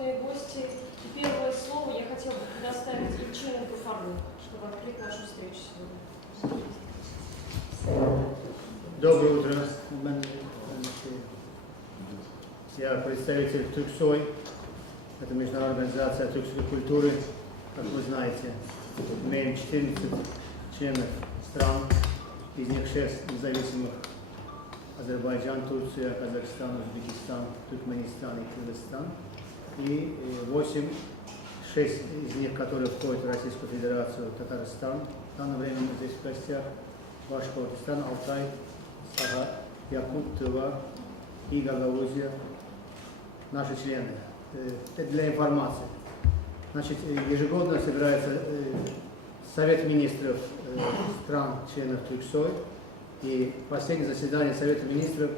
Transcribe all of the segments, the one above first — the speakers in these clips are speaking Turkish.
почетные гости. И первое слово я хотела бы предоставить Ильченко Фару, чтобы открыть нашу встречу сегодня. Доброе утро. Я представитель Турксой. Это международная организация тюркской культуры. Как вы знаете, имеем 14 членов стран, из них 6 независимых: Азербайджан, Турция, Казахстан, Узбекистан, Туркменистан и Кыргызстан. И 6 из них, которые входят в Российскую Федерацию, Татарстан. В данное время мы здесь в гостях: Башкортостан, Алтай, Саха, Якут, Тыва и Гагаузия. Наши члены. Это для информации. Значит, ежегодно собирается Совет министров стран, членов Турксой. И последнее заседание Совета министров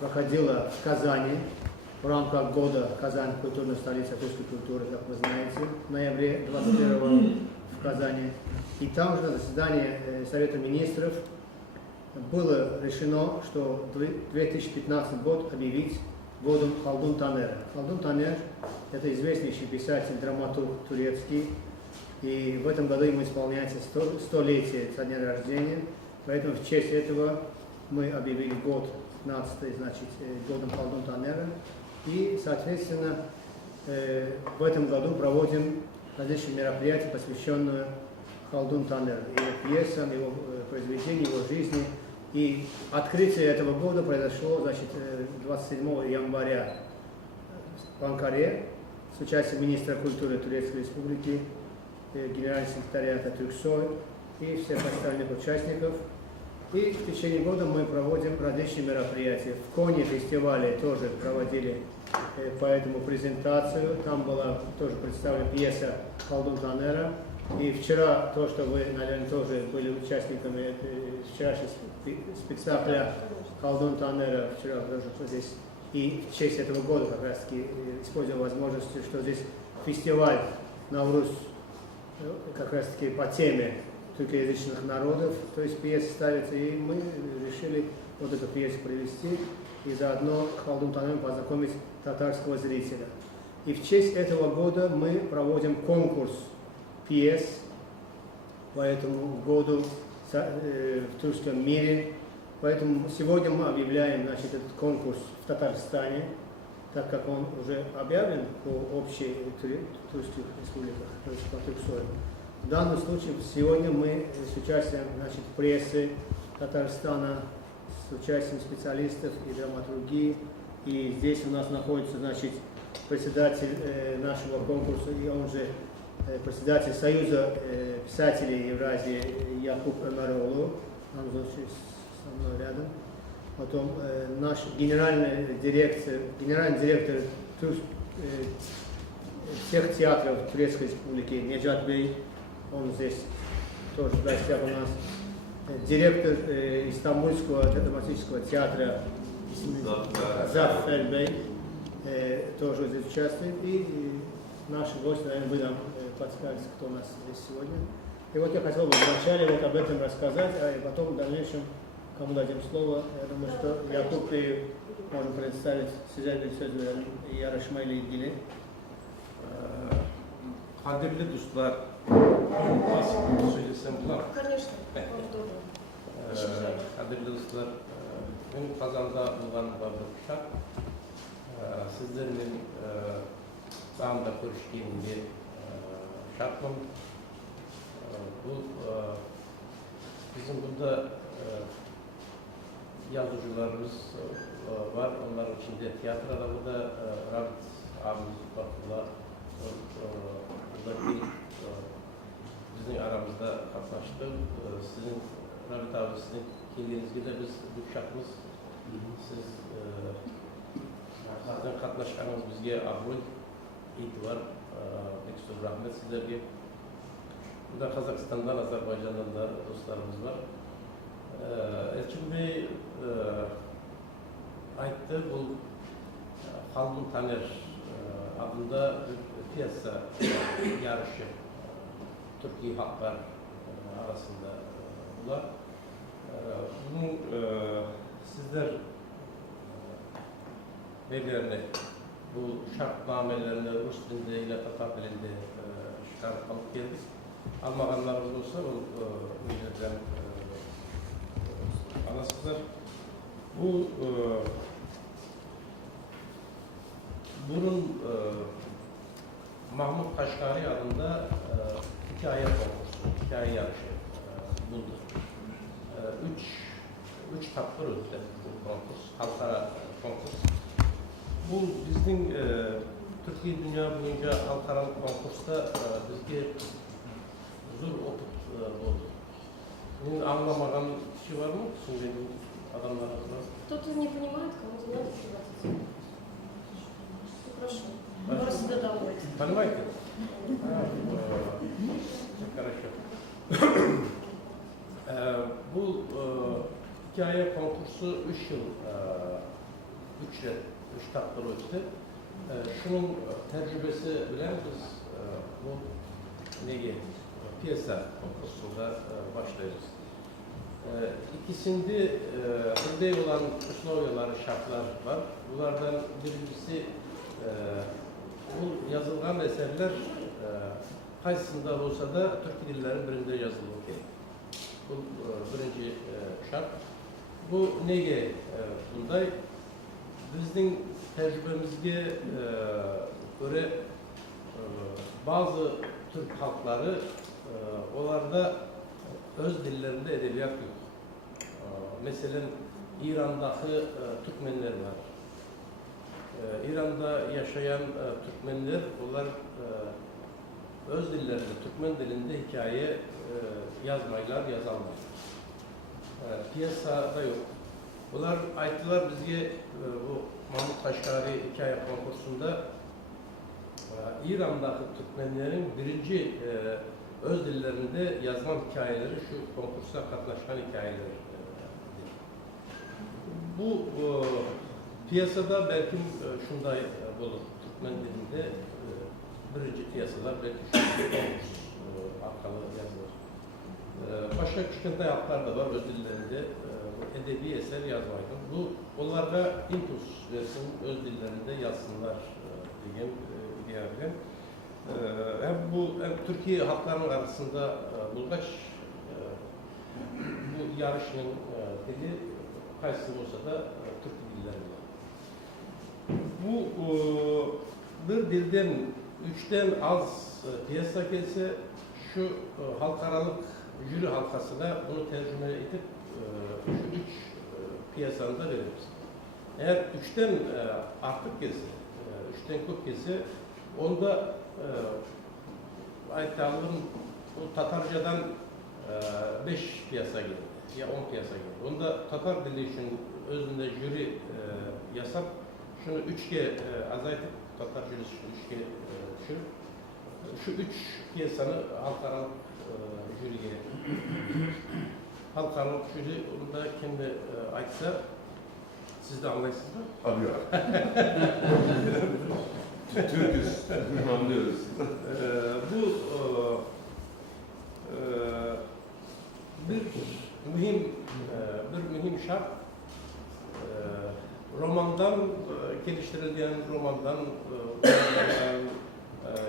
проходило в Казани в рамках года Казань культурной столицы тюркской культуры, как вы знаете, в ноябре 21 в Казани. И там же на заседании Совета министров было решено, что 2015 год объявить годом Халдун Танера. Халдун Танер – это известнейший писатель, драматург турецкий. И в этом году ему исполняется 100-летие со дня рождения. Поэтому в честь этого мы объявили год 15, значит, годом Халдун Танера. И, соответственно, в этом году проводим различные мероприятия, посвященные Халдун Танеру, его пьесам, его произведениям, его жизни. И открытие этого года произошло, значит, 27 января в Анкаре с участием министра культуры Турецкой Республики, генерального секретаря Турксой и всех остальных участников. И в течение года мы проводим различные мероприятия. В Коне фестивале тоже проводили по этому презентацию. Там была тоже представлена пьеса Халдун Танера. И вчера, то, что вы, наверное, тоже были участниками вчерашнего спектакля Халдун Танера, вчера тоже здесь, и в честь этого года как раз таки используем возможность, что здесь фестиваль Навруз как раз таки по теме тюркоязычных народов, то есть пьесы ставятся, и мы решили вот эту пьесу привести и заодно Халдун Танеру познакомить татарского зрителя. И в честь этого года мы проводим конкурс пьес по этому году в тюркском мире. Поэтому сегодня мы объявляем, значит, этот конкурс в Татарстане, так как он уже объявлен по общей тюркских республиках, то есть по Турксою. В данном случае сегодня мы с участием, значит, прессы Татарстана, с участием специалистов и драматургии. И здесь у нас находится, значит, председатель нашего конкурса, и он же председатель Союза писателей Евразии Якуб Эмароğlu, он здесь со мной рядом. Потом наш генеральный директор всех театров Турецкой Республики Неджат Бей, он здесь тоже в гостях у нас. Директор Истамбульского драматического театра Зафер Бей тоже здесь участвует. И наши гости, наверное, вы нам подскажете, кто у нас здесь сегодня. И вот я хотел бы вначале вот об этом рассказать, а потом в дальнейшем кому дадим слово. Я думаю, что Якуб Bey'i можем представить size bir söz verelim yarışmayla ilgili. Kadirli dostlar, söylesem bular. Конечно. Kadirli dostlar, bugün Kazan'da bulgan vardı uşak. Sizlerle sağımda görüşkemde şartım. Bu bizim burada yazıcılarımız var. Onların içinde tiyatroda da Rabit abimiz baktılar. Burada bizim aramızda katlaştı. Sizin Rabit abi, sizin kendinizde de biz uşakımız. Siz sizden katlaşkanınız bizge abul, itibar, ekstra rahmet sizlerge. Burada Kazakistan'dan, Azerbaycan'dan da dostlarımız var. Elçin Bey aytdı, bu Halkun Taner adında bir piyasa yarışı Türkiye halklar arasında var. Bunu sizler verilerini bu şartnamelerinde Rus dilinde ile Tatar dilinde şart alıp geldik. Almaganlarımız olsa o milletlerden anasızlar. Bu bunun Mahmut Kaşgari adında hikaye konkursu, hikaye yarışı buldu. Üç tatlı ödüldü bu konkurs, halkara konkurs. Bu bizim Türkiye dünya boyunca halkara konkursta bizge zor okup oldu. Bunun anlamadan şey var mı? Şimdi adamlarımızla. Кто-то не понимает, кому задать обратиться. Прошу. Прошу. Просто додавайте. Понимаете? Хорошо. Bu hikaye konkursu 3 yıl, 3 tatlı ötü. Şunun tecrübesi bilen biz bu neye piyasa konkursunda başlıyoruz. İkisinde elde olan условиялар, şartlar var. Bunlardan birincisi bu yazılan eserler kaysında olsa da Türk dilleri birinde yazılır gerek. Bu birinci şart. Bu neye bunday? Bizim tecrübemizde göre bazı Türk halkları onlarda öz dillerinde edebiyat yok. Mesela İran'daki Türkmenler var. İran'da yaşayan Türkmenler, onlar öz dillerinde, Türkmen dilinde hikaye yazmaylar, yazarlar. Piyasada yok. Onlar ayttılar bizge bu Mahmut Kaşgari hikaye konkursunda İran'daki Türkmenlerin birinci öz dillerinde yazılan hikayeleri şu konkursa katlaşan hikayeler. Bu piyasada belki şunday olur. Türkmen dilinde birinci piyasalar belki şu konkurs arkalı yazılır. Başka küçükte halklar da var öz dillerinde edebi eser yazmaydı. Bu onlara impuls versin, öz dillerinde yazsınlar diyen hem bu hem Türkiye halklarının arasında Bulgaç bu yarışın dili kaysın olsa da Türk dillerinde. Bu bir dilden üçten az piyasa gelse şu halkaralık jüri halkasına bunu tercüme edip şu üç piyasanı da veririz. Eğer üçten artık gelse, üçten çok gelse, onda Aytal'ın o Tatarcadan 5 piyasa gelir ya 10 piyasa gelir. Onda Tatar dili için özünde jüri yasap şunu 3'e azaltıp Tatar jürisi 3'e düşürüp şu 3 piyasanı halkaralık jüriye halkaralık jüri onu da kendi açsa siz de anlaysınız mı? Anlıyor. Türk'üz, anlıyoruz. Bu bir mühim şart. Romandan geliştirilen romandan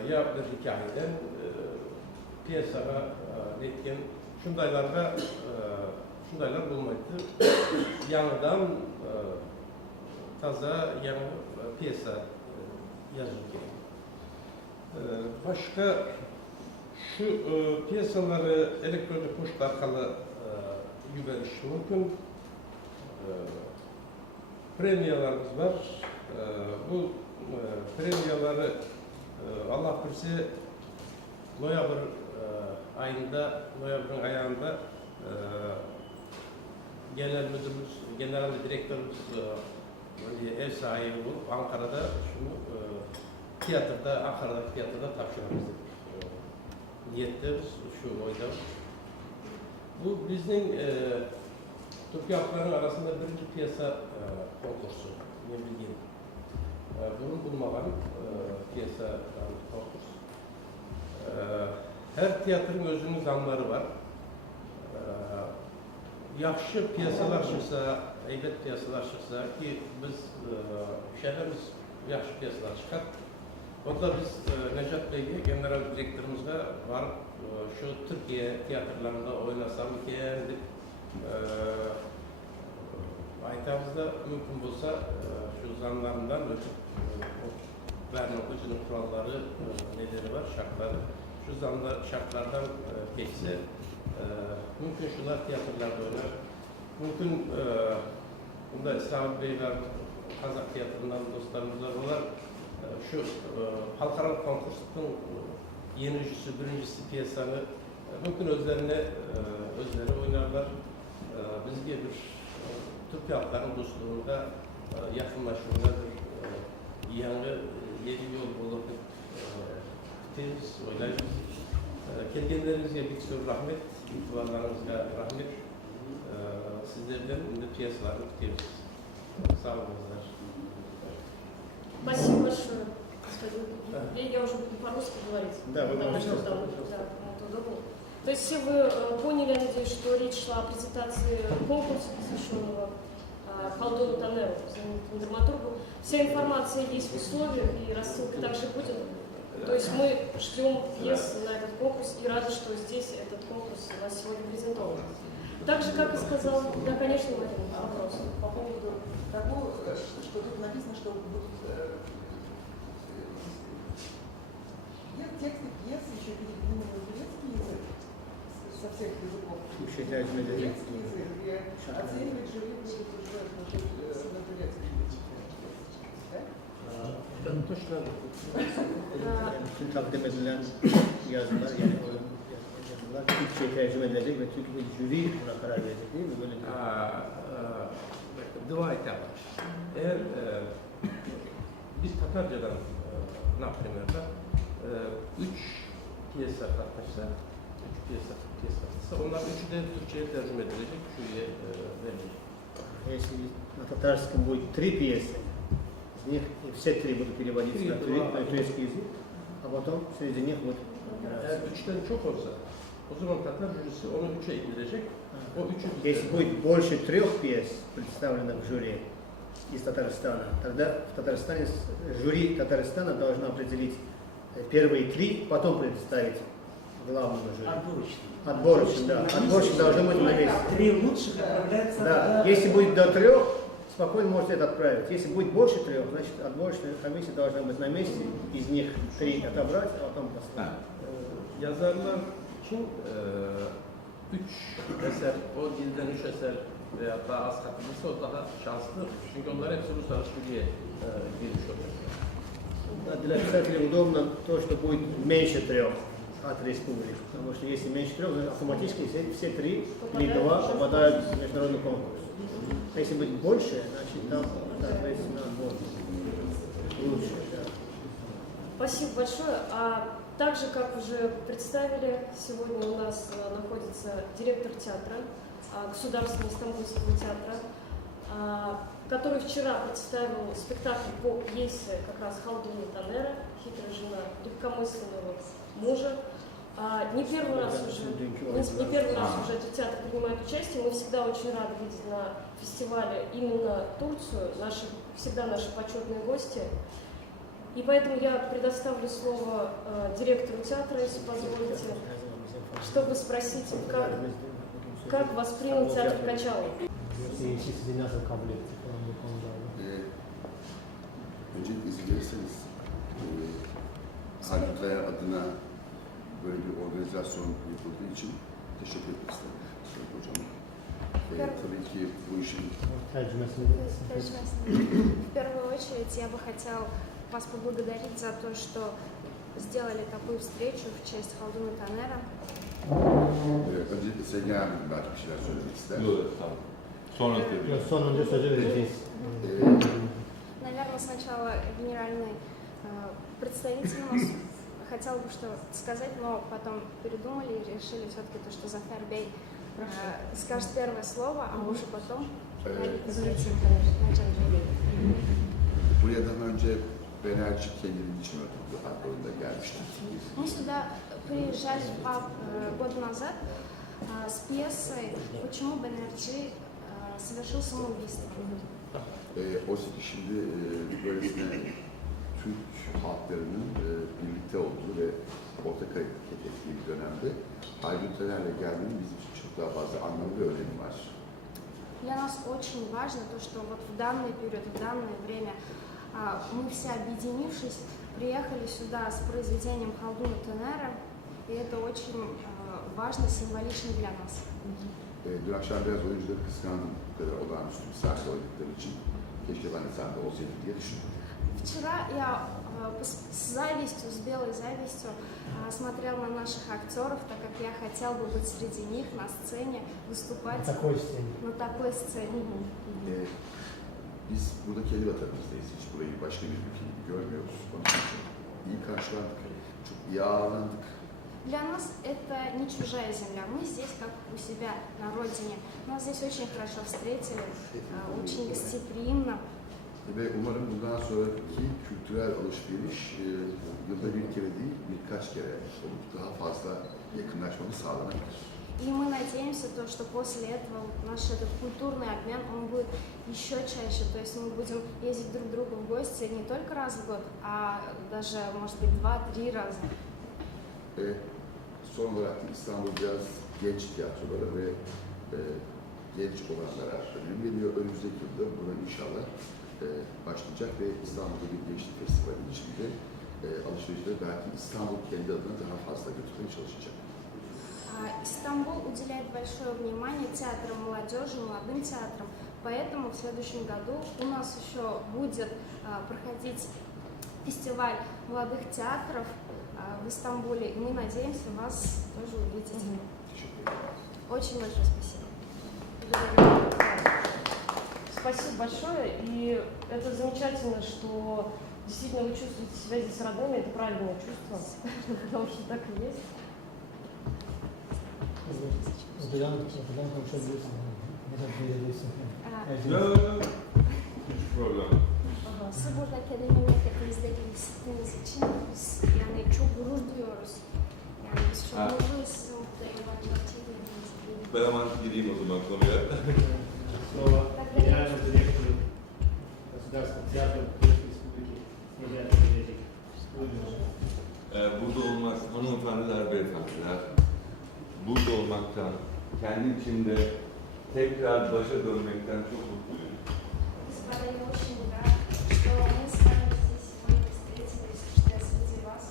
ya bir hikayeden piyasaya etken şundaylar bulmaktı. Yanıdan taza yanı piyasa yazılıyor. Başka şu piyasaları elektronik posta arkalı yüberiş mümkün. Premiyalarımız var. Bu premiyaları Allah bilse noyabr ayında, noyabrın ayağında genel müdürümüz, genel direktörümüz ev sahibi olup Ankara'da şunu tiyatroda, Ankara'daki tiyatroda tapşırmamız niyetlerimiz şu oyda. Bu bizim Türkiye halklarının arasında birinci piyasa konkursu, ne bileyim. Bunun bulmadan piyasa konkurs. Her tiyatronun özünün zanları var. Yaxşı piyasalar çıksa, heybet piyasalar çıksa ki biz şehrimiz yaxshi piyesalar chiqadi. Onda biz Nejat Bey'e, general direktörümüzle varıp şu Türkiye tiyatrolarında oynasam ekan deb aytamızda mümkün bo'lsa şu zamlarından ötüp vermek özünün kuralları nedeni var, şartları. Şu şartlardan geçse mümkün şunlar tiyatrolarda oynar. Mümkün bunda İslam Beyler, Kazak tiyatrından dostlarımız var. Şu halkara konkursun yenicisi, birincisi piyasanı mümkün özleri oynarlar. Bizge bir Türk halklarının dostluğunda yakınlaşmalardır. Yani yeni yol olur temiz oylayız. Kelgenlerimizge bir sürü rahmet, itibarlarımızga rahmet. Sizlerden de piyasalarını tutuyoruz. Sağ olunlar. Спасибо большое, господин. Я уже буду по-русски говорить. Да, вы потому можете что сказать, да, пожалуйста. да, это удобно. То есть все вы поняли, я надеюсь, что речь шла о презентации конкурса, посвященного Халдону Танеру, знаменитому драматургу. Вся информация есть в условиях, и рассылка также будет. То есть мы ждем пьес на этот конкурс и рады, что здесь этот конкурс у нас сегодня презентован. Так же, как и сказал, да, конечно, Марина, вопрос. По поводу того, что тут написано, что будут тексты пьес еще переведены на турецкий язык со всех языков. Еще tercüme edecek. Турецкий язык, и оценивать жюри будет уже на турецком языке. Да? Ben tuşla bütün takdim edilen yazılar yani o yazılar Türkçe tercüme edilecek ve Türk bir jüri buna karar verecek değil mi? Böyle Dua etaplar. Eğer biz Tatarcadan например, 3 piyasa katlaşsa, 3 piyasa katlaşsa, onlar üçü de Türkçe'ye tercüme edilecek, jüriye verilecek. Если на татарском будет 3 пьесы, из них все 3 будут переводиться на турецкий язык, а потом среди них вот Eğer 3'ten çok olsa, o zaman Tatar jürisi onu 3'e ekleyecek. O 3'ü Если будет больше 3 пьес, представленных в жюри из Татарстана, тогда в Татарстане жюри Татарстана должно определить первые 3, потом представить главному жюри. Отборочно, да. Отборочно должно быть на месте. 3 лучших отправляются. Да. Если будет до 3, спокойно можете это отправить. Если будет больше 3, значит отборочная комиссия должна быть на месте, из них 3 отобрать, а потом послать. Yazarlar için 3 eser, o dilden 3 eser veya daha az katılırsa o daha şanslı. Çünkü onlar hepsi uluslararası jüriye girmiş oluyor. Да, для писателей удобно то, что будет меньше 3 от республик. Потому что если меньше 3, значит, автоматически все 3 или 2 попадают в международный конкурс. А если будет больше, значит там, соответственно, отбор лучше. Да. Спасибо большое. А также, как уже представили, сегодня у нас находится директор театра, Государственного Стамбульского театра, который вчера представил спектакль по пьесе как раз Халдуна Танера, «Хитрая жена легкомысленного мужа». Не первый раз уже этот театр принимает участие. Мы всегда очень рады видеть на фестивале именно Турцию, всегда наши почетные гости. И поэтому я предоставлю слово директору театра, если позволите, чтобы спросить, как воспринял театр Качалов. Öncelikle izin verirseniz Halit Kaya adına böyle bir organizasyon yapıldığı için teşekkür etmek isterim Sayın Hocam. Tabii ki bu işin В первую очередь я бы хотел вас поблагодарить за то, что сделали такую встречу в честь Халдуна Танера. öncelikle Sevgi Hanım belki bir şeyler söylemek ister. Yok, tamam. Sonra söyleyeyim. Son önce söz vereceğiz. Наверное, сначала генеральный представитель у нас хотел бы что сказать, но потом передумали и решили все-таки то, что Зафар Бей скажет первое слово, а уже потом Buraya daha önce Benerci kendinin için adlarında gelmiştir. Мы сюда приезжали 2 года назад с пьесой «Почему Бенерджи совершил самоубийство». Oysa ki şimdi böylesine Türk halklarının birlikte olduğu ve ortak hareket ettiği bir dönemde Aydın Taner'le gelmenin bizim için çok daha fazla anlamı ve önemi var. Для нас очень важно то, что вот в данный период, в данное время мы все, объединившись, приехали сюда с произведением Халдуна Тенера, и это очень важно, символично для нас. Dün akşam biraz oyuncuları kıskandım bu kadar olağanüstü bir sahne oynadıkları için. Keşke ben de sahne olsaydım diye düşündüm. Вчера я с завистью, с белой завистью смотрел на наших актеров, так как я хотел бы быть среди них на сцене, выступать на такой сцене. Biz burada kendi vatanımızdayız. Hiç burayı başka bir ülke gibi görmüyoruz. Onun için çok iyi karşılandık. Çok iyi ağırlandık. Для нас это не чужая земля, мы здесь как у себя на родине. Нас здесь очень хорошо встретили, очень гостеприимно. Ve umarım bundan sonraki kültürel alışveriş yılda bir kere değil birkaç kere olup daha fazla yakınlaşmamız sağlanabilir. И мы надеемся, то, что после этого наш этот культурный обмен, он будет еще чаще. То есть мы будем ездить друг к другу в гости не только раз в год, а даже, может быть, 2-3 раза. Son olarak da İstanbul Caz genç tiyatrolara ve genç olanlara önem veriyor. Önümüzdeki yılda buna inşallah başlayacak ve İstanbul'da bir gençlik festivali içinde alışverişleri belki İstanbul kendi adına daha fazla götürmeye çalışacak. Стамбул уделяет большое внимание театрам молодежи, молодым театрам, поэтому в следующем году у нас еще будет проходить фестиваль молодых театров в Стамбуле, и мы надеемся вас тоже увидеть. Очень большое спасибо. Спасибо большое. И это замечательно, что действительно вы чувствуете себя здесь родными. Это правильное чувство, потому что так и есть. Hiç problem. Sizi burada kendi memleketimizde hissettiğiniz için biz yani çok gurur duyuyoruz. Yani biz çok mutluyuz sizi burada yabancılar çekildiğiniz gibi. Ben hemen gireyim o zaman konuya. Слово генеральному директору Государственного театра Турецкой Республики Снежана Медведик. Burada olmak, hanımefendiler, beyefendiler, burada olmaktan, kendi içimde tekrar başa dönmekten çok mutluyum. Господа, я очень рад, что мы с вами здесь сегодня встретились, что я среди вас.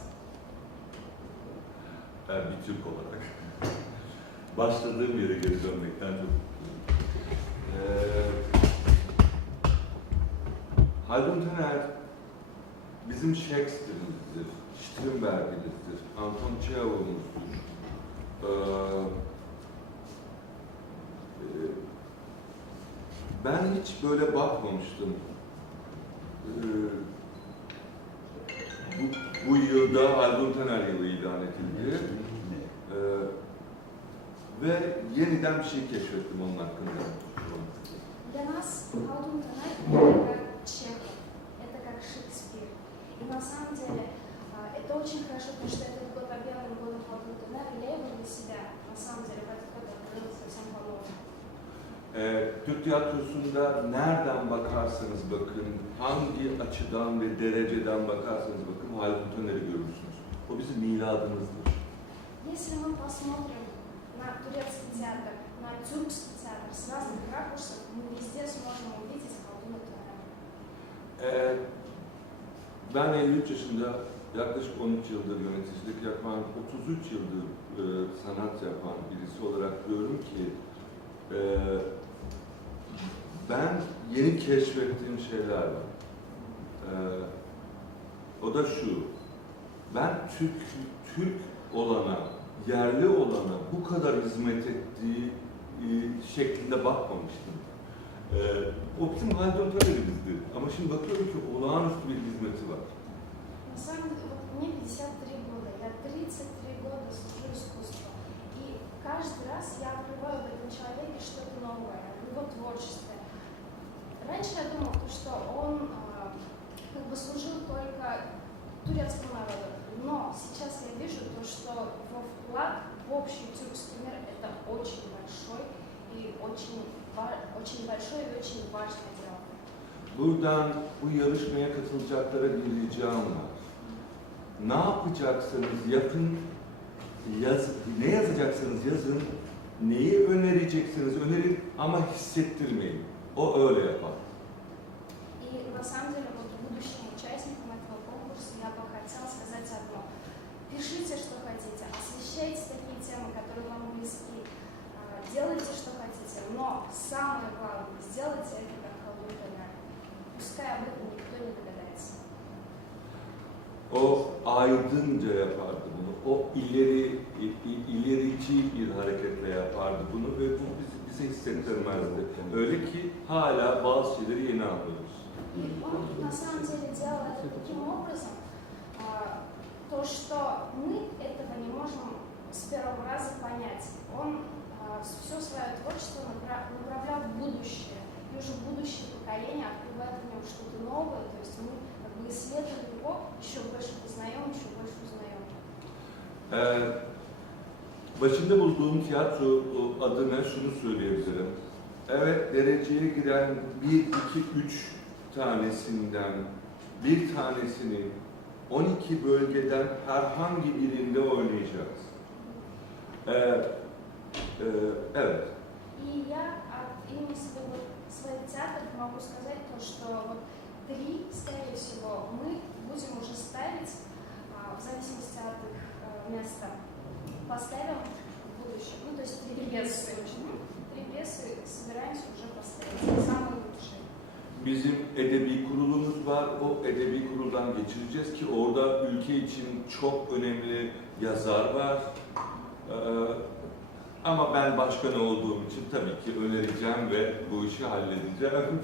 Bir Türk olarak başladığım yere geri dönmekten çok mutluyum. Haldun Taner bizim Shakespeare'imizdir, Strindberg'imizdir, Anton Çehov'umuzdur. Ben hiç böyle bakmamıştım. Bu yılda Haldun Taner yılı ilan edildi. Ve yeniden bir şey keşfettim onun hakkında. Для нас Халтун Танер это как Чехов, это как Шекспир. И на самом деле это очень хорошо, потому что этот год объявлен годом Халтун Танера, я его для себя, на самом деле, в этот год открыла совсем по-новому. Türk tiyatrosunda nereden bakarsanız bakın, hangi açıdan ve dereceden bakarsanız bakın Haldun Taner'i görürsünüz. O bizim miladımızdır. Если мы посмотрим на турецкий театр, на тюркский театр с разных ракурсов, мы везде сможем увидеть Халтуна Танера. Ben 53 yaşında yaklaşık 13 yıldır yöneticilik yapan, 33 yıldır sanat yapan birisi olarak diyorum ki ben yeni keşfettiğim şeyler var. O da şu, ben Türk olana, yerli olana bu kadar hizmet ettiği şeklinde bakmamıştım. O bizim Haldun Taner'imizdi. Ama şimdi bakıyorum ki olağanüstü bir hizmeti var. На самом деле, вот мне 53 года, я 33 года служу искусству. И каждый раз я открываю в этом человеке что-то новое, в его творчестве. Раньше я думала, что он как бы служил только турецкому народу. Но сейчас я вижу то, что его вклад в общий тюркский мир это очень большой и очень большое и очень важное дело. buradan bu yarışmaya katılacaklara bir ricam var. Ne yapacaksınız yapın, ne yazacaksınız yazın, neyi önereceksiniz önerin ama hissettirmeyin. O öyle yapar. И на самом деле вот будущим участникам этого конкурса я бы хотела сказать одно. Пишите, что хотите, освещайте такие темы, которые вам близки, делайте, что хотите, но самое главное, сделайте это как кому-то реально. Пускай об этом никто не догадается. O aydınca yapardı bunu. O ilerici bir hareketle yapardı bunu ve bu bize hissettirmezdi. Öyle ki hala bazı şeyleri yeni anlıyoruz. И он на самом деле делал это таким образом, то, что мы этого не можем с первого раза понять. Он все свое творчество направлял в будущее. И уже будущее поколение открывает в нем что-то новое, то есть мы как бы исследуем его, еще больше познаем, еще больше узнаем. Başında bulduğum tiyatro adına şunu söyleyebilirim. Evet, dereceye giren 1, 2, 3 tanesinden bir tanesini 12 bölgeden herhangi birinde oynayacağız. Evet. И я от имени своих театров могу сказать то, что вот 3, скорее всего, мы будем уже ставить, в зависимости от их места, поставим в будущем. Ну, то есть 3 пьесы. 3 пьесы собираемся уже поставить. Самые лучшие. Bizim edebi kurulumuz var. O edebi kuruldan geçireceğiz ki orada ülke için çok önemli yazar var. Ama ben başkan olduğum için tabii ki önereceğim ve bu işi halledeceğim.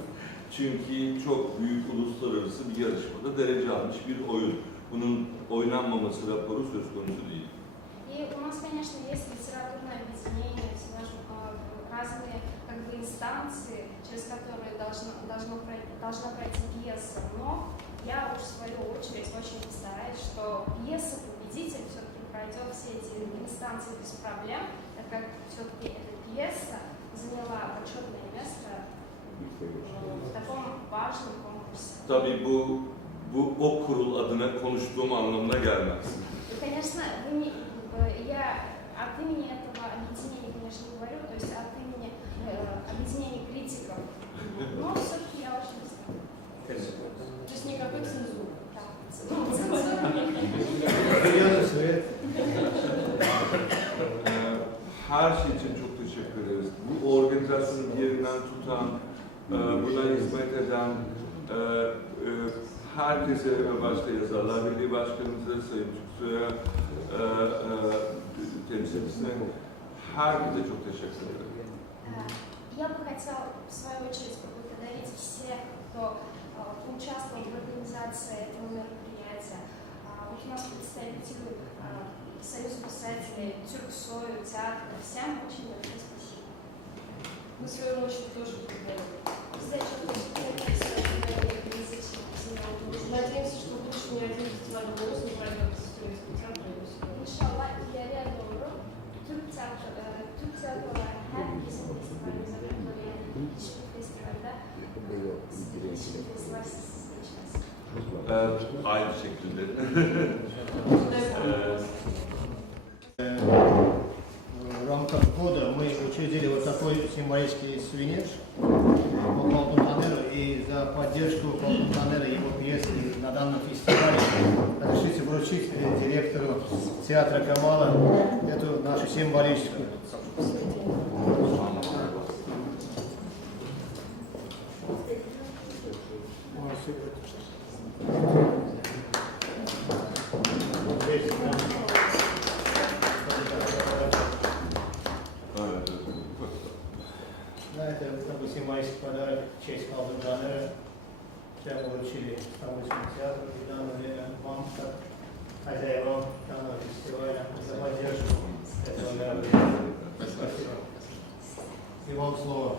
Çünkü çok büyük uluslararası bir yarışmada derece almış bir oyun. Bunun oynanmaması raporu söz konusu değil. И у нас, конечно, есть литературное объединение, разные как бы инстанции, через которые должна пройти пьеса. Но я уж в свою очередь очень постараюсь, что пьеса-победитель все-таки пройдет все эти инстанции без проблем, так как все-таки эта пьеса заняла почетное место в таком важном конкурсе. Tabii bu kurul adına konuştuğum anlamına gelmez. И, конечно, я от имени этого объединения, конечно, не говорю, то есть от имени объединения критиков. Но все-таки я очень стараюсь. То есть никакой цензуры. Да. Ну, цензура Söyle. Her şey için çok teşekkür ederiz. Bu organizasyonun yerinden tutan, buna hizmet eden herkese ve başta Yazarlar Birliği Başkanımıza, Sayın Tüksoy'a, temsilcisine, herkese çok teşekkür ederim. Я бы хотела, в свою очередь, поблагодарить всех, кто участвовал в организации этого мероприятия. Вот у нас представители Союза писателей, Тюрксою, театра. Всем очень большое спасибо. Мы, в свою очередь, тоже благодарим. Надеемся, что больше ни один фестиваль ВОЗ не пройдет с Союзским театром. İnşallah ileriye doğru Türk tiyatroları her kesim festivalimize katılıyor. Yani hiçbir festivalde hiçbir festival seçmez. Aynı şekilde. В рамках года мы учредили вот такой символический сувенир по Колтун-Танеру, и за поддержку Колтун-Танера и его пьесы на данном фестивале разрешите вручить директору театра Камала эту нашу символическую. Да, это такой символический подарок в честь Колтун-Танера. Прямо вручили Стамбульскому театру и данные вам, как хозяевам данного фестиваля, за поддержку этого мероприятия. Спасибо. И вам слово.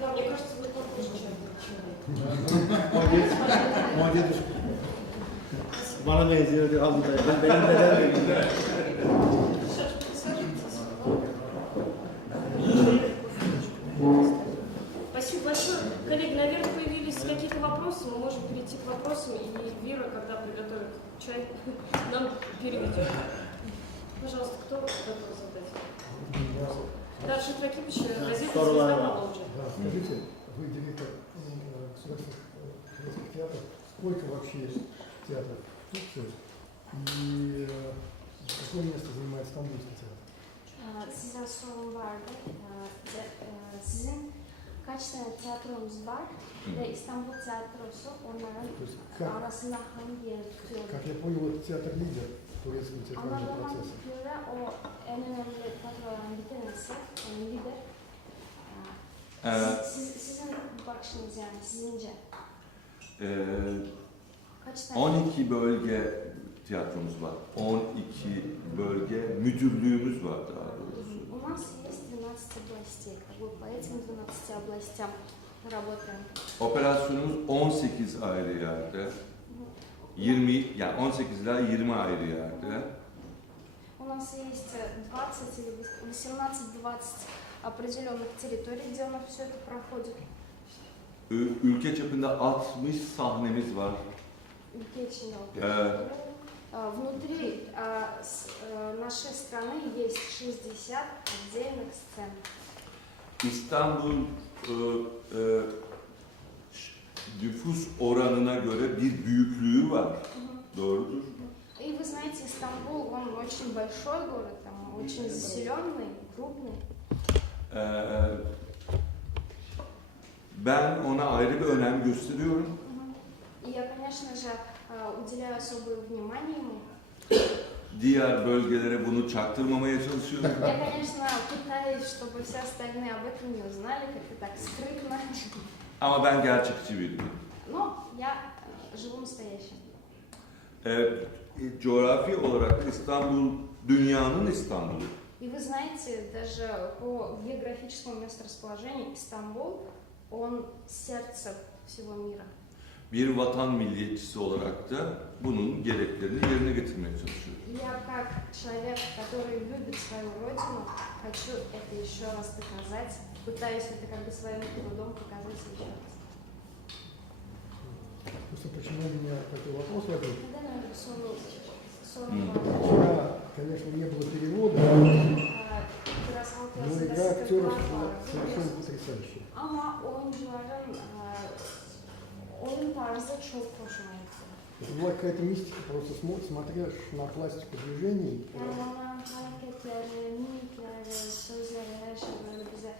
Да, мне кажется, вы похожи чем-то. Молодец. Молодец. Bana benziyor diyor. Benim neden öyle? Спасибо большое. Коллеги, наверное, появились какие-то вопросы, мы можем перейти к вопросам, и Вера, когда приготовит чай, нам переведет. Пожалуйста, кто готов задать? Да, Шатракипич, газета «Звезда» Поволжья. Да, скажите, вы директор государственных турецких театров, сколько вообще есть театров в Турции и какое место занимает Стамбульский театр? Size sorum vardı. Sizin kaç tane tiyatromuz var ve İstanbul Tiyatrosu onların То есть, как, arasında hangi yeri tutuyor? как я понял, это театр лидер турецкого театрального Anladığıma процесса. göre o en önemli tiyatroların bir tanesi, yani lider. Sizin bakışınız yani sizince kaç tane? 12 bölge tiyatromuz var. 12 bölge müdürlüğümüz var daha doğrusu. У нас есть 12 областей, как бы по этим 12 областям мы работаем. Operasyonumuz 18 ayrı yerde. 20 yani 18 ila 20 ayrı yerde. У нас есть 20 или 18-20 определенных территорий, где у нас все это проходит. Ülke çapında 60 sahnemiz var. Ülke içinde oluyor. Внутри нашей страны есть 60 отдельных сцен. İstanbul nüfus oranına göre bir büyüklüğü var. Doğrudur. И вы знаете, Стамбул, он очень большой город, там, очень заселенный, крупный. Ben ona ayrı bir önem gösteriyorum. И я, конечно же, уделяю особое внимание ему. Diğer bölgelere bunu çaktırmamaya çalışıyorum. Я, конечно, пытаюсь, чтобы все остальные об этом не узнали, как-то так скрытно. Ama ben gerçekçi biriyim. Но я живу настоящим. Coğrafi olarak İstanbul, dünyanın İstanbul'u. И вы знаете, даже по географическому месторасположению Стамбул, он сердце всего мира. Bir vatan milliyetçisi olarak da bunun gereklerini yerine getirmeye çalışıyorum. Я как человек, который любит свою родину, хочу это еще раз доказать, пытаюсь это как бы своим трудом показать еще раз. Просто почему у меня такой вопрос возник? Вчера, Вчера, конечно, не было перевода, но игра актеров была совершенно потрясающая. Ama oyuncuların oyun tarzı çok hoşuma gitti. Это была какая-то мистика, просто смотришь на пластику движений. Yani onların hareketleri, mimikleri, sözleri, her şey böyle bize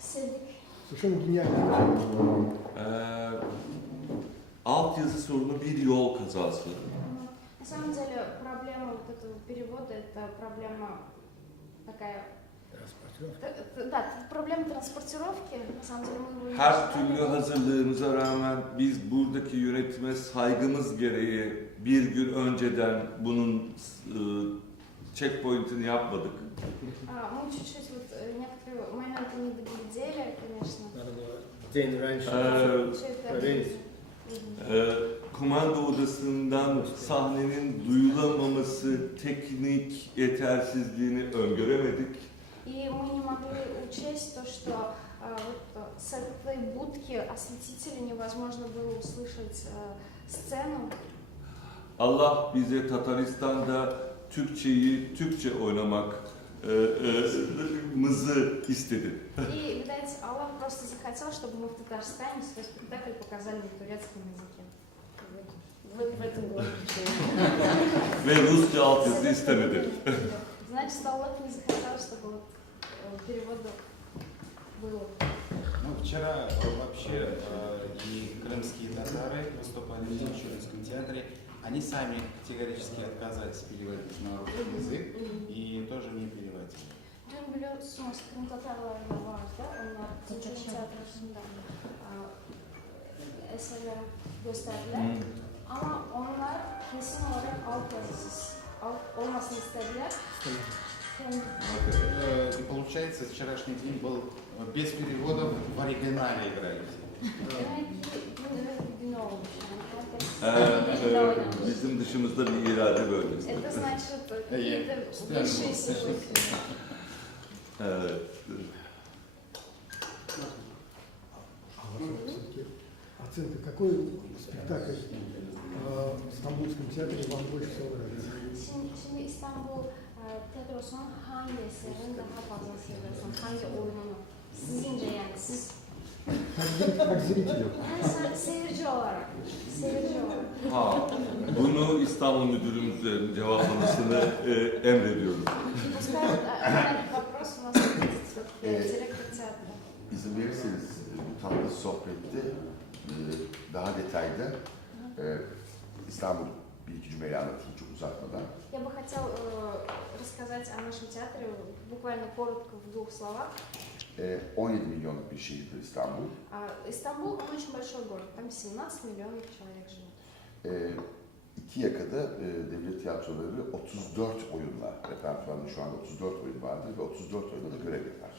sevdik. Совершенно гениально. Altyazı sorunu bir yol kazası. На самом деле проблема вот этого перевода это проблема такая. Да, проблема транспортировки. На самом деле мы его не Her türlü ожидали. hazırlığımıza rağmen biz buradaki yönetime saygımız gereği bir gün önceden bunun checkpoint'ini yapmadık. Мы чуть-чуть вот некоторые моменты не доглядели, конечно. Надо было день раньше. Всё это проверить. Kumanda odasından sahnenin duyulamaması teknik yetersizliğini öngöremedik. И мы не могли учесть то, что вот с этой будки осветителя невозможно было услышать сцену. Allah bize Tataristan'da Türkçe oynamak mızı istedi. И, видать, Аллах просто захотел, чтобы мы в Татарстане свой спектакль показали на турецком языке. В этом была причина. Ve Rusça altyazı istemedi. Значит, Аллах не захотел, чтобы вот перевод был. Ну, вчера вообще и крымские татары выступали в Щелинском театре. Они сами категорически отказались переводить на русский язык и тоже не переводили. Dün biliyorsunuz Kırım Tatarları vardı. Onlar Türkçe tiyatrosunda eserler gösterdiler. Ama onlar kesin olarak altyazısız olmasını istediler. И получается, вчерашний день был без переводов, в оригинале играли все. Demek ki dün öyle bir gün olmuş. Yani herkes oynamış. Bizim dışımızda bir irade bölgesi. Это значит какие-то высшие силы. Evet. Все-таки оценка, какой спектакль в Стамбульском театре вам больше всего нравится? Şimdi İstanbul tiyatrosunun hangi eserini daha fazla seviyorsun? Hangi oyununu? Sizince yani siz Как зрителю. yani seyirci olarak. Seyirci olarak. Ha, bunu İstanbul Müdürümüzün cevaplamasını emrediyorum. И пускай этот вопрос у нас будет директор театра. İzin verirseniz bu tatlı sohbette daha detaylı İstanbul bir iki cümleyle anlatayım çok uzatmadan. Я бы хотел рассказать о нашем театре буквально коротко в двух словах. 17 milyonluk bir şehirdir İstanbul. Стамбул, он очень большой город, там 17 миллионов человек живет. İki yakada devlet tiyatroları 34 oyunla, repertuarında şu anda 34 oyun vardır ve 34 oyunda da görev yapar.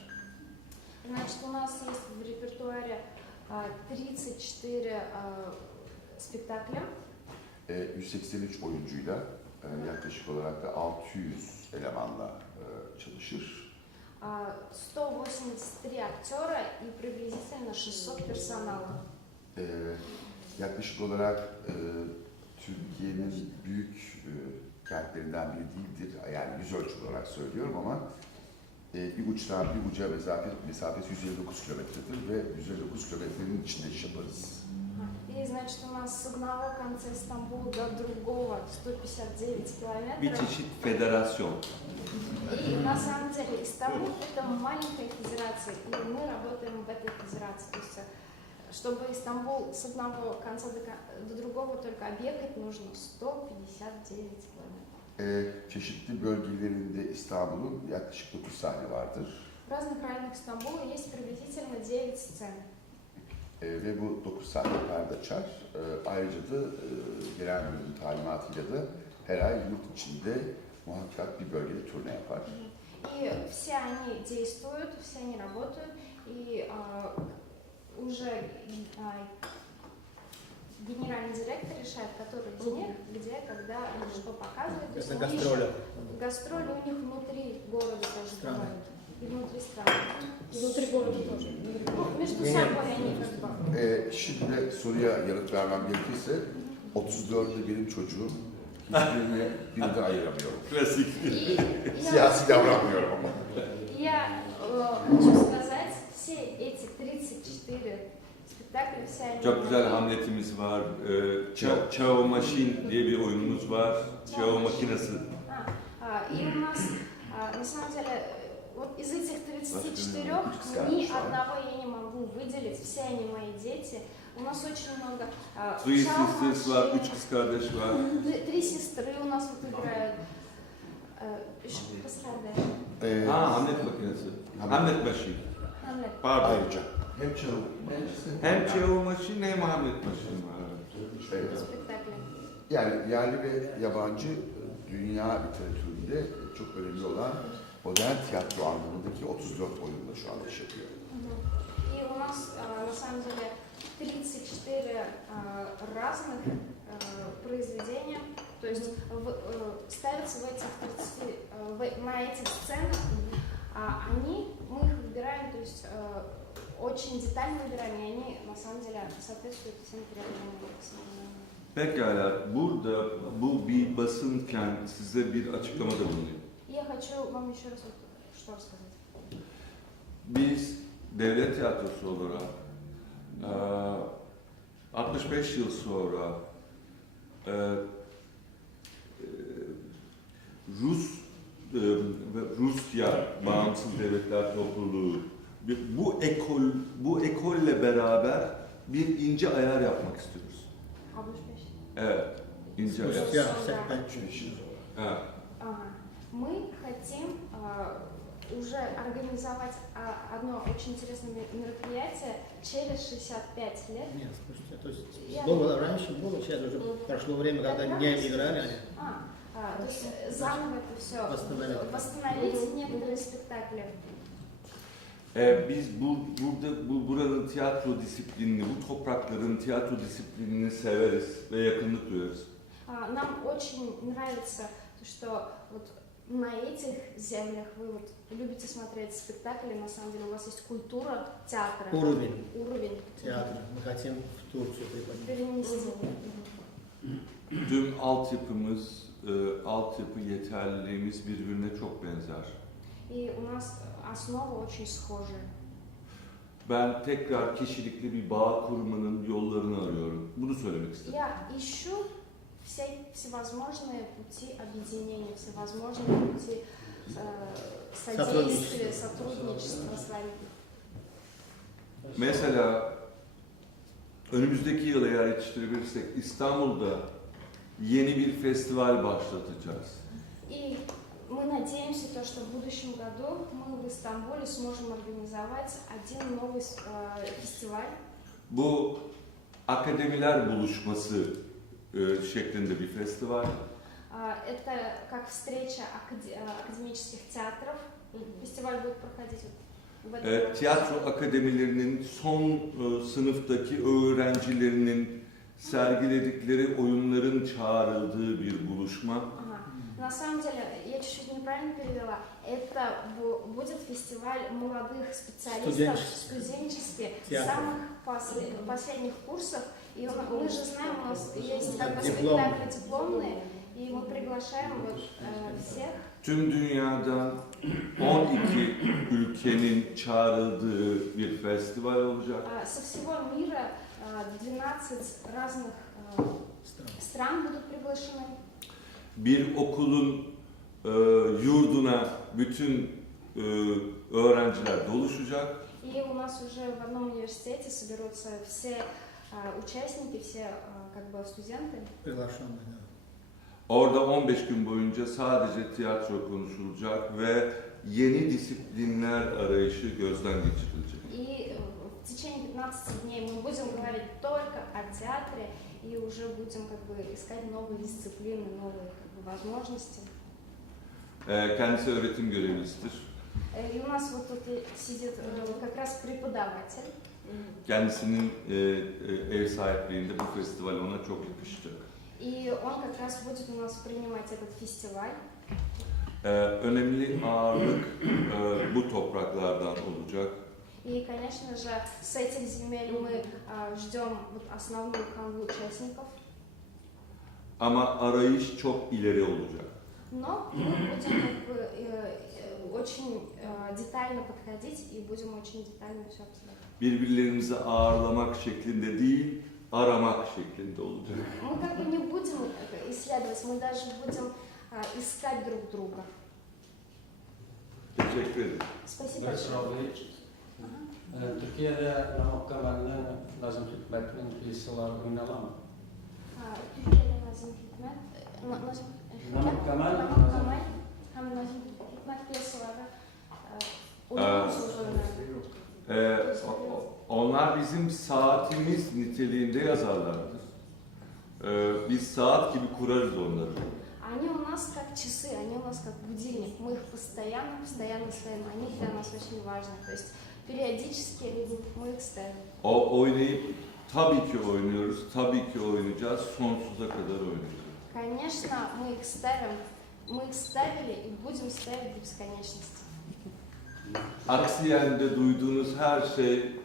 Значит, у нас есть в репертуаре 34 спектакля. 183 oyuncuyla yaklaşık olarak da 600 elemanla çalışır. 183 актера и приблизительно 600 персонала. Yaklaşık olarak Türkiye'nin büyük kentlerinden biri değildir. Yani yüz ölçü olarak söylüyorum ama bir uçtan bir uca mesafesi 159 kilometredir ve 159 kilometrenin içinde iş yaparız. И, значит, у нас с одного конца Стамбула до другого 159 Bir километров. çeşit federasyon. И на самом деле Стамбул это маленькая федерация, и мы работаем в этой федерации. То есть, чтобы Стамбул с одного конца до другого только объехать, нужно 159 километров. Çeşitli bölgelerinde İstanbul'un yaklaşık 9 sahne vardır. В разных районах Стамбула есть приблизительно 9 сцен. Ve bu 9 sahne perde açar. Ayrıca da genel müdürün talimatıyla da her ay yurt içinde muhakkak bir bölgede turne yapar. И все они действуют, все они работают, и уже генеральный директор решает, который день, где, когда, что показывать. То есть Это они гастроли. Гастроли у них внутри города тоже Страны. бывают. И внутри страны. Внутри города тоже. Ну, между собой они как бы. Şimdi de soruya yanıt vermem gerekirse 34'de benim çocuğum hiçbirini birden ayıramıyorum. Klasik. И я, Siyasi davranmıyorum ama. я хочу сказать, все эти 34 спектакля, все они... Çok güzel hamletimiz var. Çao Machine diye bir oyunumuz var. Çao makinesi. И у нас, на самом деле, вот из этих 34 ни одного я не могу выделить, все они мои дети. У нас очень много... Three Sisters var, 3 kız kardeş var. Три сестры у нас вот играют. Еще пострадали. Ha, Hamlet makinesi. Hamlet Machine. Хамлет. Pardon. Ayrıca Hem Çao Machine hem Hamlet Machine var. evet, Спектакли. yani yerli ve yabancı dünya literatüründe çok önemli olan modern tiyatro anlamındaki 34 oyunla şu anda iş yapıyor. И у нас, на самом деле, 34 разных произведения, то есть ставятся в этих 30, на этих сценах, мы их выбираем, то есть очень детально выбираем, и они на самом деле соответствуют всем требованиям. Pekala, burada bu bir basınken size bir açıklamada bulunayım. Я хочу вам еще раз вот что рассказать. Biz devlet tiyatrosu olarak 65 yıl sonra Rusya Bağımsız Devletler Topluluğu bu ekolle beraber bir ince ayar yapmak istiyoruz. 65. Evet, ince ayar. Спустя 75 Evet. Ага. Мы хотим уже организовать одно очень интересное мероприятие через 65 лет. Нет, спустя. То есть было раньше, было, сейчас уже прошло время, когда не играли они. То есть заново это все восстановить некоторые спектакли. Biz buranın tiyatro disiplinini, bu toprakların tiyatro disiplinini severiz ve yakınlık duyarız. Нам очень нравится то, что вот на этих землях вы вот любите смотреть спектакли, на самом деле у вас есть культура театра. Уровень Уровень. театра мы хотим в Турцию преподнести. Перенести. Tüm altyapı yeterliliğimiz birbirine çok benzer. И у нас основа очень схожая. Ben tekrar kişilikli bir bağ kurmanın yollarını arıyorum. Bunu söylemek istedim. Я ищу всевозможные пути объединения, всевозможные пути содействия, сотрудничества с вами. Mesela önümüzdeki yıl eğer yetiştirebilirsek İstanbul'da yeni bir festival başlatacağız. И мы надеемся, что в будущем году мы в Истамбуле сможем организовать один новый фестиваль. Bu akademiler buluşması şeklinde bir festival. Это как встреча академических театров. Фестиваль будет проходить в этом году. Tiyatro akademilerinin son sınıftaki öğrencilerinin sergiledikleri oyunların çağrıldığı bir buluşma. На самом деле, я чуть-чуть неправильно перевела. Это будет фестиваль молодых специалистов, студенческих, самых последних курсов. И мы же знаем, у нас есть как бы спектакли дипломные, и мы приглашаем вот всех. Tüm dünyadan 12 ülkenin çağrıldığı bir festival olacak. Со всего мира 12 разных стран будут приглашены. Bir okulun yurduna bütün öğrenciler doluşacak. И у нас уже в одном университете соберутся все участники, все как бы студенты. Приглашенные, да. Orada 15 gün boyunca sadece tiyatro konuşulacak ve yeni disiplinler arayışı gözden geçirilecek. И в tечение 15 дней мы будем говорить только о театре и уже будем как бы искать новые дисциплины, новые как бы возможности. Kendisi öğretim görevlisidir. И у нас вот тут сидит как раз преподаватель. Kendisinin ev sahipliğinde bu festival ona çok yakışacak. И он как раз будет у нас принимать этот фестиваль. Önemli ağırlık bu topraklardan olacak. И, конечно же, с этих земель мы ждем вот основную канву участников. Ama arayış çok ileri olacak. Но мы будем как бы очень детально подходить и будем очень детально все обсуждать. Birbirlerimizi ağırlamak şeklinde değil, aramak şeklinde olacak. Мы как бы не будем исследовать, мы даже будем искать друг друга. Teşekkür ederim. Спасибо Bir большое. soru Türkiye'de Namık Kemal'le Nazım Hikmet'in piyesiler oynanır mı? Türkiye'de Nazım Hikmet, Namık Kemal, Namık Kemal hem Nazım Hikmet piyesaları oynuyorsunuz oyunlarda. Onlar bizim saatimiz niteliğinde yazarlardır. Biz saat gibi kurarız onları. Они у нас как часы, они у нас как будильник. Мы их постоянно ставим. Они для нас очень важны. То есть периодически мы их ставим. Oynayıp tabii ki oynuyoruz, tabii ki oynayacağız, sonsuza kadar oynayacağız. Конечно, мы их ставим. Мы их ставили и будем ставить до бесконечности. Aksi yönde duyduğunuz her şey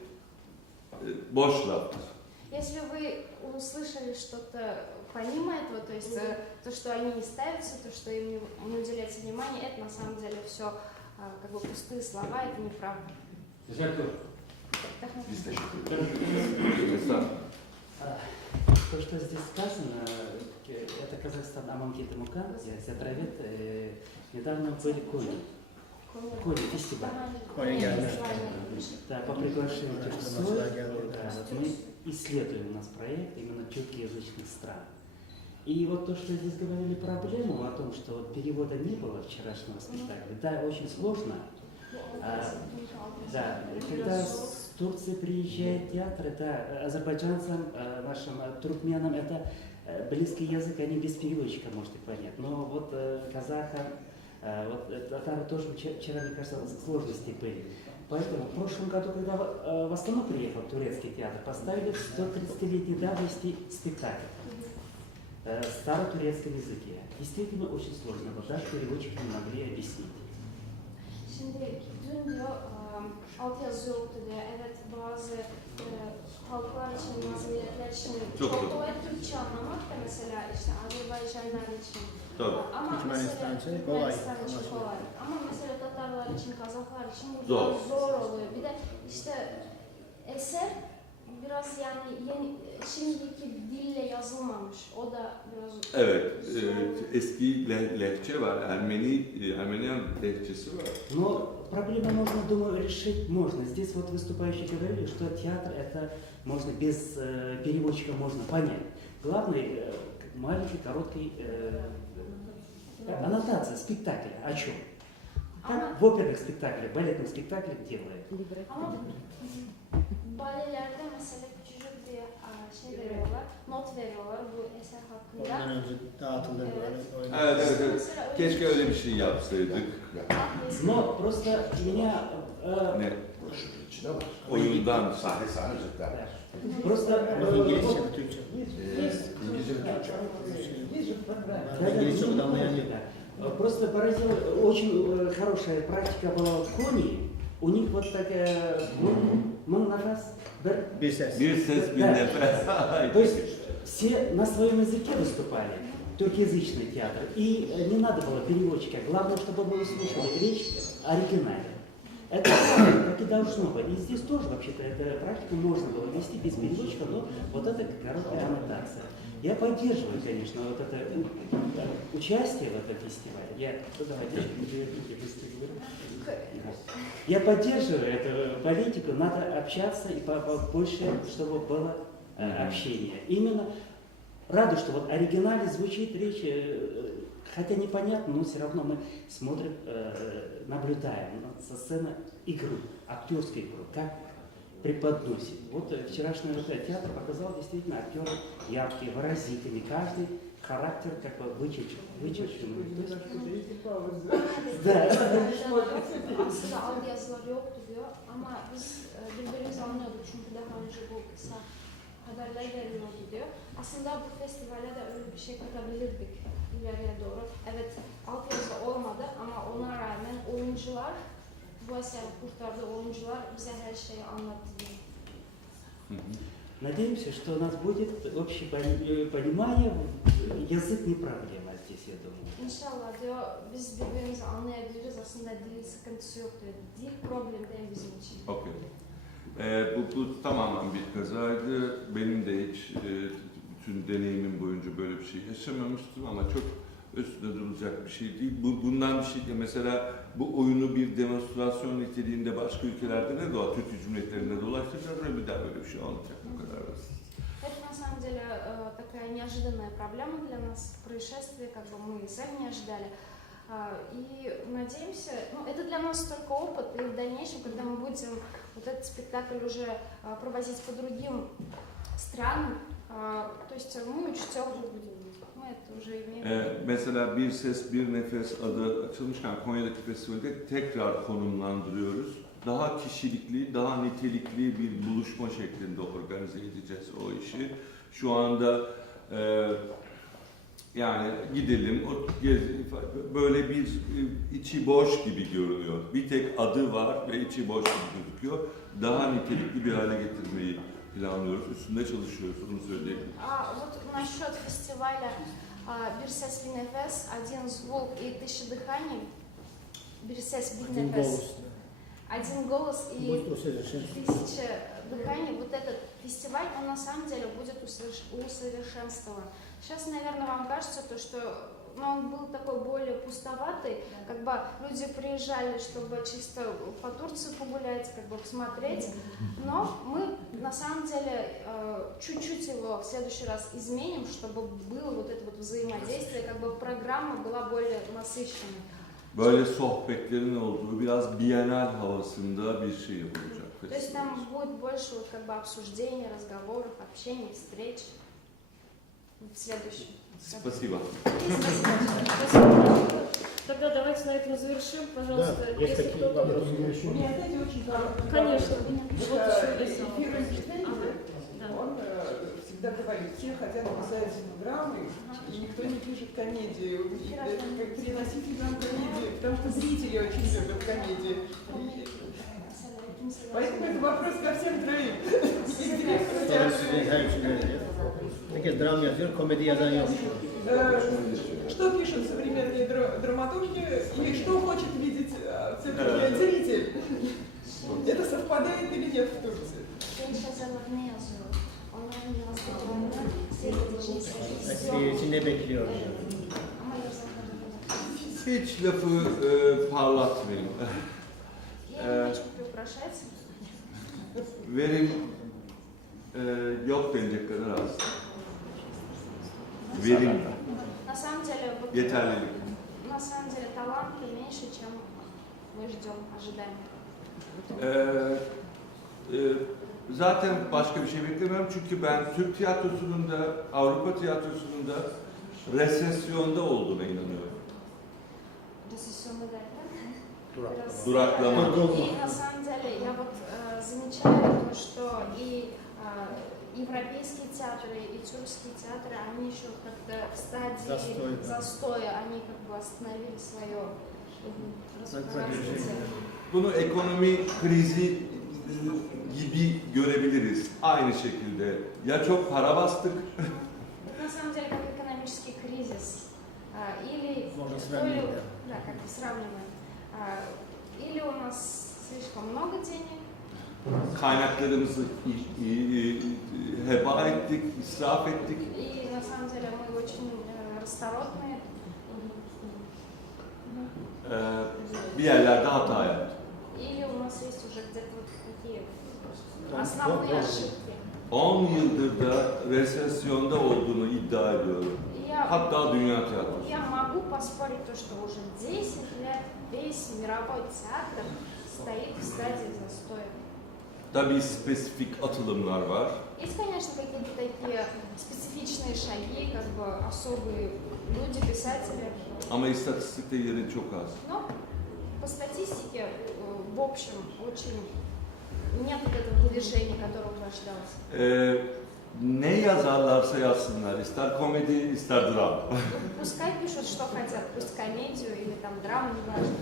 boş laftır. Если вы услышали что-то помимо этого, то есть то, что они не ставятся, то, что им не уделяется внимания, это на самом деле все как бы пустые слова, это неправда. Teşekkür. Biz teşekkür ederiz. То, что здесь сказано, это Казахстан Амангит Мукан, театровед, недавно были Кони фестиваль. Да, по приглашению Тюрксой мы исследуем у нас проект именно тюркоязычных стран. И вот то, что здесь говорили проблему о том, что перевода не было вчерашнего спектакля, да, очень сложно. Да, когда с Турции приезжает театр, это азербайджанцам, нашим туркменам, это близкий язык, они без переводчика можете понять. Но вот казахам, вот татары тоже вчера, мне кажется, сложности были. Поэтому в прошлом году, когда в Астану приехал турецкий театр, поставили в 130-летней давности спектакль. старотурецком языке. Действительно очень сложно, вот даже переводчики не могли объяснить. Şimdi dün diyor altyazı yoktu diyor. Evet bazı halklar için, bazı milletler için Çok çok zor. kolay Türkçe anlamak da mesela işte Azerbaycanlar için. Tabii. Ama Türkmenistan mesela için kolay. Türkmenistan için kolay. Ama mesela Tatarlar için, Kazaklar için bu Zor. biraz zor oluyor. Bir de işte eser biraz yani yeni şimdiki dille yazılmamış. O da biraz Evet, eski lehçe var, Ermeniyan lehçesi var. Но проблему можно, думаю, решить можно. Здесь вот выступающие говорили, что театр это можно без переводчика можно понять. Главное, маленький, короткий аннотация спектакля. О чем? Как в оперных спектаклях, балетных спектаклях делают. Ama balelerde mesela küçücük bir şey veriyorlar, not veriyorlar bu eser hakkında. Ondan önce dağıtılır böyle. Evet, evet. Keşke öyle bir şey yapsaydık. Но просто меня Ne? Broşürün içinde var. Oyundan. Sahne cidden. просто İngilizce mi Türkçe? İngilizce ve Türkçe. Есть же в программе. Ben İngilizce çok anlayan yok. Просто поразило, очень хорошая практика была в Кони. У них вот такая, монограф, Bir ses. Bir ses, bir Да. nefes. То есть все на своем языке выступали, туркоязычный театр, и не надо было переводчика. Главное, чтобы мы услышали речь в оригинале. Это как и должно быть. И здесь тоже, вообще-то, эту практику можно было вести без переводчика, но вот это короткая аннотация. Я поддерживаю, конечно, вот это участие в этом фестивале. Я поддерживаю эту политику, надо общаться и побольше, чтобы было общение. Именно рада, что вот в оригинале звучит речь, хотя непонятно, но все равно мы смотрим, наблюдаем со сцены игру, актерскую игру, как преподносит. Вот вчерашний театр показал действительно актеры яркие, выразительные, каждый характер как бы вычерченный. Да. Aslında altyazılar yoktu diyor ama biz birbirimizi anlıyorduk çünkü daha önce bu kısa haberler veriliyordu diyor. Aslında bu festivale de öyle bir şey katabilirdik ileriye doğru. Evet altyazı olmadı ama ona rağmen oyuncular, bu eseri kurtardığı oyuncular bize her şeyi anlattı diyor. Надеемся, что у нас будет общее понимание. Язык не проблема здесь, я думаю. İnşallah diyor biz birbirimizi anlayabiliriz. Aslında dil sıkıntısı yok diyor. Dil problem değil bizim için. Okey. Bu tamamen bir kazaydı. Benim de hiç bütün deneyimim boyunca böyle bir şey yaşamamıştım ama çok üstüne durulacak bir şey değil. Bundan bir şey değil. Mesela bu oyunu bir demonstrasyon niteliğinde başka ülkelerde ne doğa, Türkiye Cumhuriyetlerinde dolaştıracaklar, bir daha böyle bir şey olmayacak. Bu kadar basit. Это на самом деле такая неожиданная проблема для нас, происшествие, как бы мы сами не ожидали. И надеемся, ну это для нас только опыт, и в дальнейшем, когда мы будем вот этот спектакль уже провозить по другим странам, то есть мы учтем, мы это уже имеем. Mesela Bir Ses Bir Nefes adı açılmışken Konya'daki festivalde tekrar konumlandırıyoruz. Daha kişilikli, daha nitelikli bir buluşma şeklinde organize edeceğiz o işi. Şu anda yani gidelim, böyle bir içi boş gibi görünüyor. Bir tek adı var ve içi boş gibi gözüküyor. Daha nitelikli bir hale getirmeyi planlıyoruz. Üstünde çalışıyoruz, onu söyleyebilirim. Вот насчет фестиваля Bir Ses Bir Nefes, Один Звук и Тысяча Дыханий. Bir Ses Bir Nefes. Один голос и тысяча дыханий. Вот этот фестиваль, он на самом деле будет усовершенствован. Сейчас, наверное, вам кажется, что он был такой более пустоватый, как бы люди приезжали, чтобы чисто по Турции погулять, как бы посмотреть, но мы на самом деле чуть-чуть его в следующий раз изменим, чтобы было вот это вот взаимодействие, как бы программа была более насыщенной. Böyle sohbetlerin olduğu biraz bienal havasında bir şey yapılacak. То есть там будет больше вот как бы обсуждений, разговоров, общений, встреч в следующем. Спасибо. Тогда давайте на этом завершим, пожалуйста. Да, есть если какие кто-то... вопросы? Нет, это очень хороший Конечно. вопрос. Вот еще есть Эфир вопрос. Эйнштейна, Да. он всегда всегда говорит, все хотят писать драмы, и никто не пишет комедию. И это как переноситель нам комедии, потому что зрители очень любят комедии. И поэтому это вопрос ко всем tроим. Herkes dram yazıyor, komedi yazan yok. Что пишут современные драматурги и что хочет видеть все-таки зритель? Это совпадает или нет в Турции? Seyirci ne bekliyor? Hiç lafı parlatmayayım. Я не хочу приукрашать. Verim yok denecek kadar az. Verim, На самом деле, вот, yeterlilik. на самом деле таланта меньше, чем мы ждем, ожидаем. Zaten başka bir şey beklemiyorum çünkü ben Türk tiyatrosunun da Avrupa tiyatrosunun da resesyonda olduğuna inanıyorum. Duraklama. И на самом деле я вот замечаю то, что и европейские театры, и тюркские театры, они еще как-то в стадии застоя, они как бы остановили свое развитие. Bunu ekonomi krizi gibi görebiliriz. Aynı şekilde. Ya çok para bastık, На самом деле, как экономический кризис. Или, Можно то сравнить, ли- да. да, как бы сравниваем. Или у нас слишком много денег, kaynaklarımızı heba ettik, israf ettik. и на самом деле мы очень расторопные. Bir yerlerde hata yaptık. Или у нас есть уже где-то вот такие основные ошибки. 10 yıldır da resesyonda olduğunu iddia ediyorum. Я, Hatta dünya tiyatrosu. я могу поспорить то, что уже 10 лет весь мировой театр стоит в стадии застоя. Tabii spesifik atılımlar var. Есть, конечно, какие-то такие специфичные шаги, как бы особые люди, писатели. Ama istatistikte yeri çok az. Но по статистике, в общем, очень нет вот этого движения, которого бы ожидалось. Ne yazarlarsa yazsınlar, ister komedi, ister dram. Пускай пишут, что хотят, пусть комедию или там драму, неважно.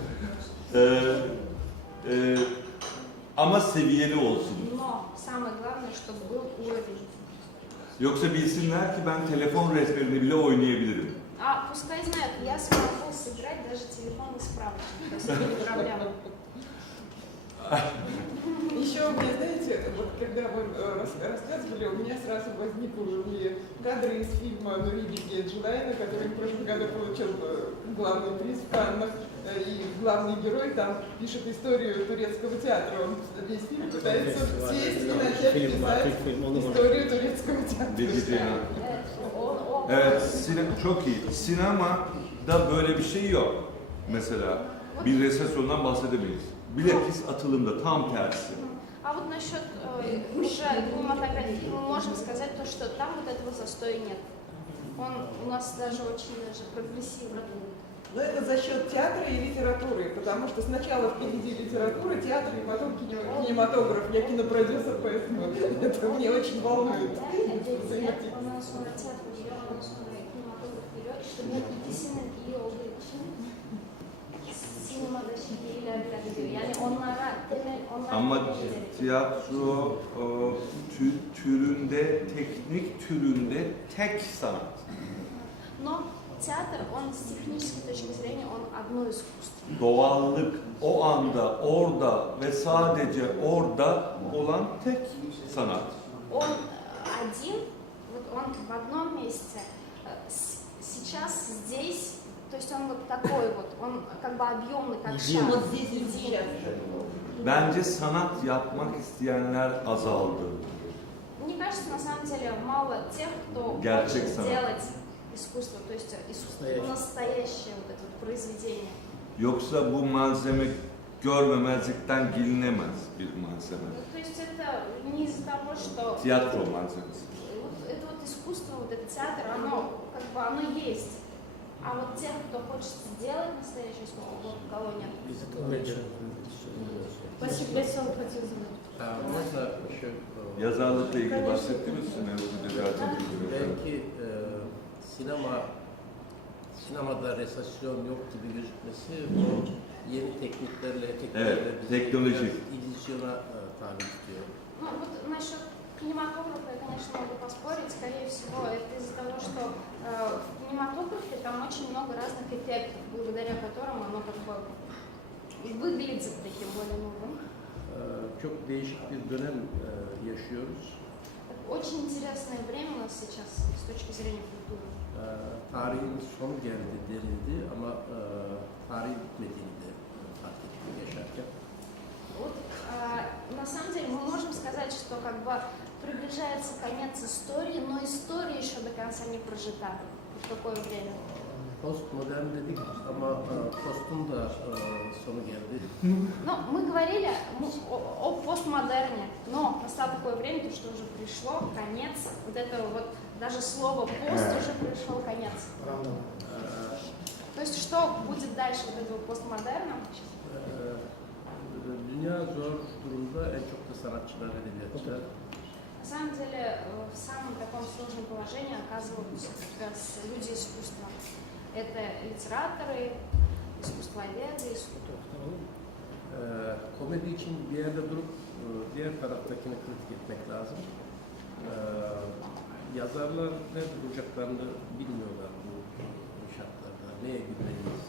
Ama seviyeli olsun. Но самое главное, чтобы был уровень. Yoksa bilsinler ki ben telefon rehberini bile oynayabilirim. А пускай знают, я смогу сыграть даже телефонный справочник, то есть это не проблема. Еще у меня, знаете, вот когда вы рассказывали, у меня сразу возникли кадры из фильма «Нуридики Джилайна», который в прошлом году получил главный приз в Каннах. И главный герой там пишет историю турецкого театра. Он весь фильм пытается сесть и начать писать историю турецкого театра. Evet, çok iyi. Sinemada böyle bir şey yok. Mesela bir resesyondan bahsedemeyiz. Bilakis atılımda tam tersi. А вот насчет уже кинематографии мы можем сказать то, что там вот этого застоя нет. Он у нас даже очень даже прогрессивный. Но это за счет театра и литературы, потому что сначала впереди литература, театр и потом кинематограф. Я кинопродюсер, поэтому это мне очень волнует. Ondan sonra tiyatro geliyor, ondan sonra kinematograf geliyor. İşte bu ikisinin iyi olduğu için sinemada şimdi ilerleyebiliyor. Yani onlara temel, Ama tiyatro türünde, teknik türünde tek sanat. Но театр, он с технической точки зрения, он одно искусство. Doğallık, o anda, orada ve sadece orada olan tek sanat. Он один, вот он в одном месте, сейчас здесь, то есть он вот такой вот, он как бы объемный, как шар. Вот здесь и сейчас. Bence sanat yapmak isteyenler azaldı. Мне кажется, на самом деле, mало тех, кто Gerçek хочет sanat. сделать искусство, то есть искусство, настоящее вот это вот произведение. Yoksa bu malzeme görmemezlikten gelinemez bir malzeme. Ну, то есть это не из-за того, что Tiyatro malzemesi. вот это вот искусство, вот этот театр, оно как бы оно есть. А вот тех, кто хочет сделать настоящее искусство, вот кого нет. Спасибо, я хотел задать. Можно еще... Yazarlıkla ilgili bahsettiniz mi? Belki sinemada resasyon yok gibi gözükmesi o yeni tekniklerle Evet, teknoloji. illüzyona tabi tutuyor. Ну, вот насчет кинематографа я, конечно, могу поспорить. Скорее всего, это из-за того, что в кинематографе там очень много разных эффектов, благодаря которым оно как бы выглядит таким более новым. Çok değişik bir dönem yaşıyoruz. Очень интересное время у нас сейчас с точки зрения культуры. Tarihin sonu geldi denildi ama tarih bitmediğini de fark ettim yaşarken. Вот, на самом деле мы можем сказать, что как бы приближается конец истории, но история еще до конца не прожита. В какое время? Postmodern dedik ama postun da sonu geldi. Ну, мы говорили о постмодерне, но настало такое время, что уже пришло конец вот этого вот, даже слово пост уже пришел конец. То есть что будет дальше вот этого постмодерна? Dünya zor durumda, en çok da sanatçılar, edebiyatçılar. На самом деле в самом таком сложном положении оказываются как раз люди искусства. Это литераторы, искусствоведы, Komedi için bir yerde durup diğer taraftakini kritik etmek lazım. Yazarlar nerede duracaklarını bilmiyorlar bu şartlarda. Neye gitmeliyiz?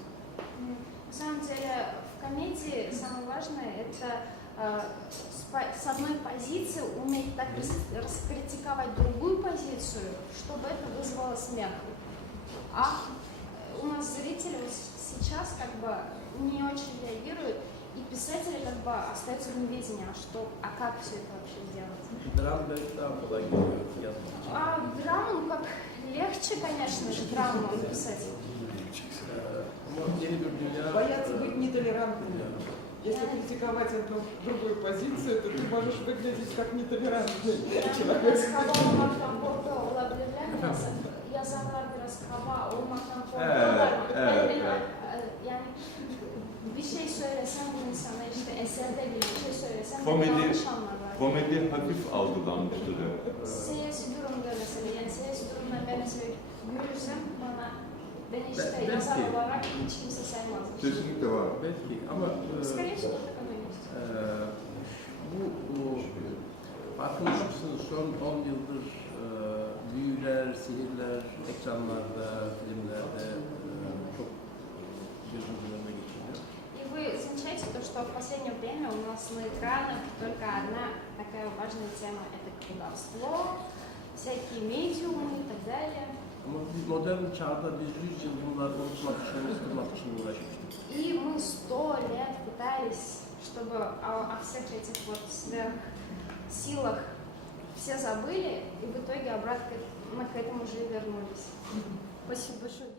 На самом деле в комедии самое важное это с одной позиции уметь так раскритиковать другую позицию, чтобы это вызвало смех. А у нас зрители вот сейчас как бы не очень реагируют, и писатели как бы остаются в неведении, а как все это вообще сделать. Dram belki daha kolay geliyor yazmak için. А драму, ну как легче, конечно же, драму написать. Ama yeni bir dünya... Боятся быть нетолерантными. Если критиковать одну другую позицию, то ты можешь выглядеть как нетолерантный человек. Yazarlar biraz kaba olmaktan Evet, korkuyorlar. evet. Yani bir şey söylesen bu insana işte eserde gibi bir şey söylesen Komedi- yanlış anlarlar. Komedi hafif algılanmıştır. Siyasi durumda mesela, yani siyasi durumda ben mesela görürsem beni işte Belki. yazar olarak hiç kimse saymaz. Kesinlikle var. Belki ama Скорее всего, так оно и есть. bu farkında mısınız? Son 10 yıldır büyüler, sihirler ekranlarda, filmlerde çok gözümüzün önüne geçiriyor. И вы замечаете то, что в последнее время у нас на экранах только одна такая важная тема – это колдовство, всякие медиумы и так далее. Ama biz modern çağda biz 100 yıl bunları unutmak için, unutmak için uğraşmıştık. И мы 100 лет пытались, чтобы о всех этих вот сверхсилах все забыли, и в итоге обратно мы к этому же и вернулись. Спасибо большое.